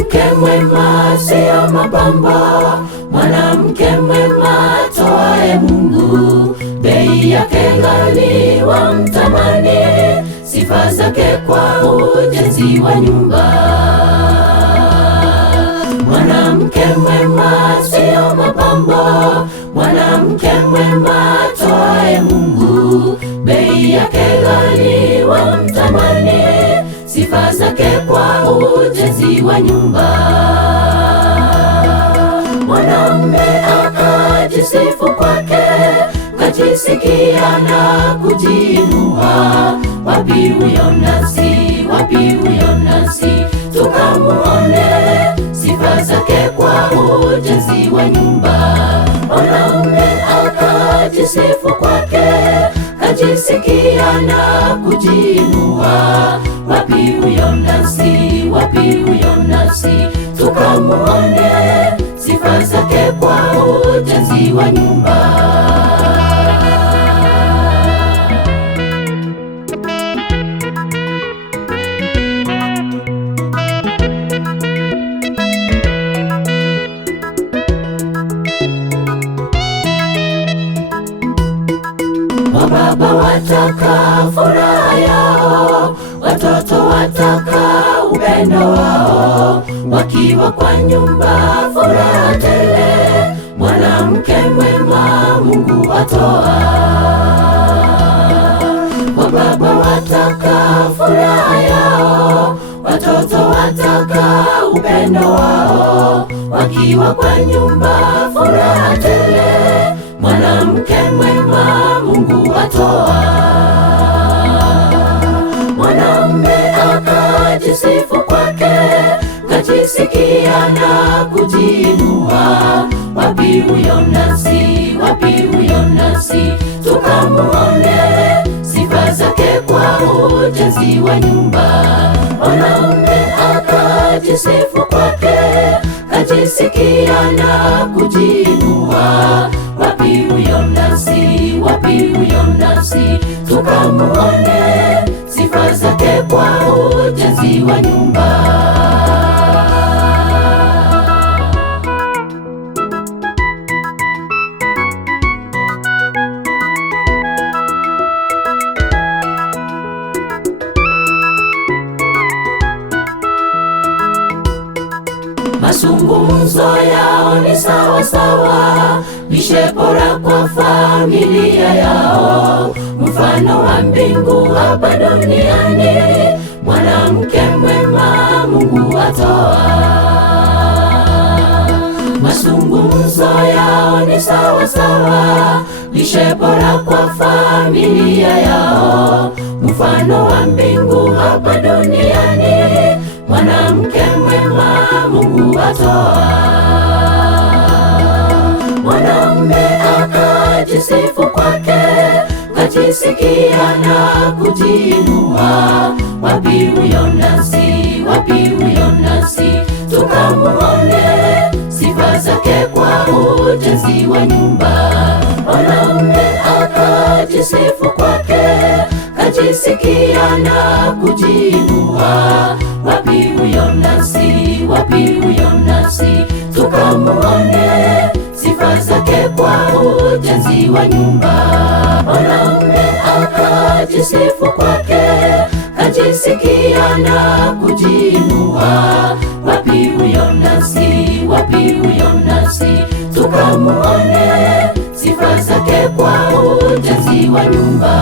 Mwanamke mwema sio mapambo, mwanamke mwema toae Mungu. Bei yake ghali, wamtamani, sifa zake kwa ujenzi wa nyumba. Mwanamke mwema sio mapambo, mwanamke mwema toae Mungu. Bei yake ghali, wamtamani, sifa zake kwa ujenzi wa nyumba. Mwanamume akajisifu kwake, kajisikia na kujiinua. Wapi huyo nasi, wapi huyo nasi, tukamuone sifa zake kwa ujenzi wa nyumba. Mwanamume akajisifu kwake, kajisikia na kujiinua. Wapi huyo nasi, wapi huyo nasi, tukamuone sifa zake kwa ujenzi wa nyumba. Wababa wataka furaha yao, watoto wataka upendo wao. Wakiwa kwa nyumba furaha tele, mwanamke mwema Mungu atoa. Wababa wataka furaha yao, watoto wataka upendo wao. Wakiwa kwa nyumba furaha tele, mwanamke mwema Mungu atoa. Mwanamume akajisifu kwake, kajisikia na kujiinua. Wapi huyo nasi, wapi huyo nasi, tukamuone sifa zake kwa ujenzi wa nyumba. Mwanamume akajisifu kwake, kajisikia na kujiinua. Wapi huyo nasi, wapi huyo nasi, tukamuone sifa zake kwa ujenzi wa nyumba. Mazungumzo yao ni sawa sawa, lishe bora kwa familia yao. Mfano wa mbingu hapa duniani, mwanamke mwema Mungu atoa. Mazungumzo yao ni sawa sawa, lishe bora kwa familia yao. Mfano wa mbingu hapa duniani, mwanamke mwema Mungu atoa. Mwanamume akajisifu kwake, kajisikia na kujiinua. Wapi huyo nasi, wapi huyo nasi, tukamuone sifa zake kwa ujenzi wa nyumba. Mwanamume akajisifu kwake, kajisikia na kujiinua. Wapi huyo nasi, wapi huyo nasi, tukamuone sifa zake kwa ujenzi wa nyumba. Mwanamume akajisifu kwake, kajisikia na kujiinua. Wapi huyo nasi, wapi huyo nasi, tukamuone sifa zake kwa ujenzi wa nyumba.